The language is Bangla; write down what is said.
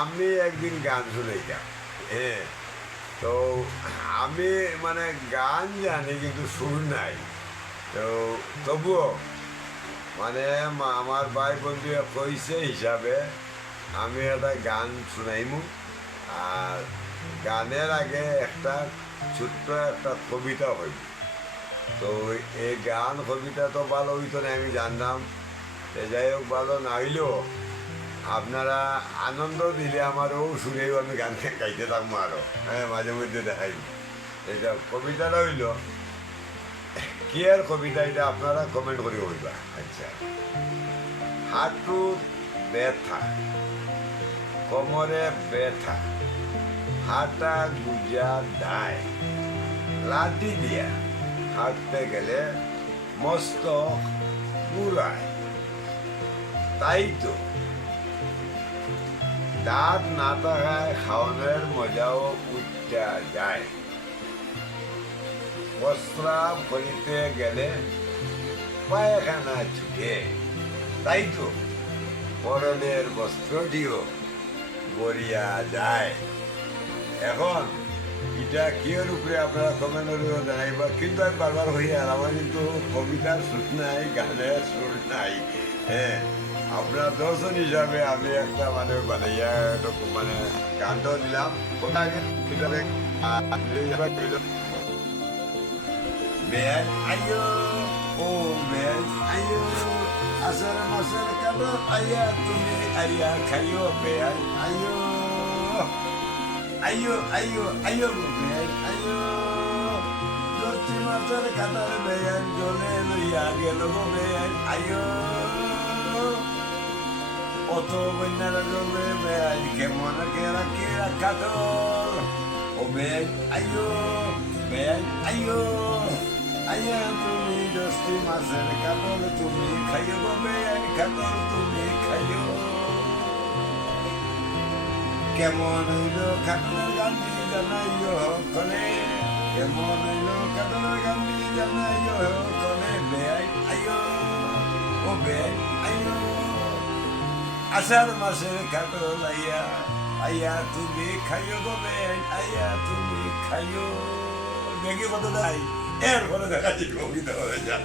আমি একদিন গান শুনেছিলাম হ্যাঁ। তো আমি মানে গান জানি কিন্তু সুর নাই। তো তবুও মানে আমার ভাই বন্ধু কইছে হিসাবে আমি একটা গান শুনাইমু। আর গানের আগে একটা ছোট্ট একটা কবিতা হইব। তো এই গান, কবিতা তো ভালো হইতো না, আমি জানতাম। যাই হোক, ভালো না হইলেও আপনারা আনন্দ দিলে আমারও শুনেও আমি গান গাইতে থাকব আরও। হ্যাঁ মাঝে মধ্যে দেখাই। এটা কবিতাটা হইল কি আর কবিতা এটা? আপনারা কমেন্ট করে হইবা আচ্ছা। হাঁটু ব্যথা, কোমরে ব্যথা, হাঁটা গুজা দায়, লাঠি দিয়া হাঁটতে গেলে মস্ত পুরায় তাই তো দাঁত না থাকায় খাওয়ানোর মজাও উঠা যায়। প্রস্রাব করিতে গেলে, পায়খানা ছুটে তাই তো পরনের বস্ত্রটিও গড়িয়া যায়। এখন এটা কিয়ের উপরে আপনারা কমেন্ট জানাইবা, কিন্তু আমি বারবার হইয়া আমার কিন্তু কবিতার সুর নাই গানের সুর নাই। হ্যাঁ আপনার দর্শন হিসাবে আমি একটা মানে বানাইয়া একটা মানে গানটাও দিলাম। ওটা আগে কীভাবে বেয়াই আয়ো ও বেয়াই otro buen nada donde me hay que morar que la quiera cato o me hay yo me hay yo. Hay tu mi yo estoy más cerca de tu mi cayó o me hay tu mi cayó que morar yo cato la gambita no yo con que morar yo cato আষাঢ় মাসের কাদর আইয়া আইয়া তুমি খাইও গবে আইয়া তুমি খাইও। দেখি কত নাই এর ফলে দেখা যায় কবিতা হয়ে যায়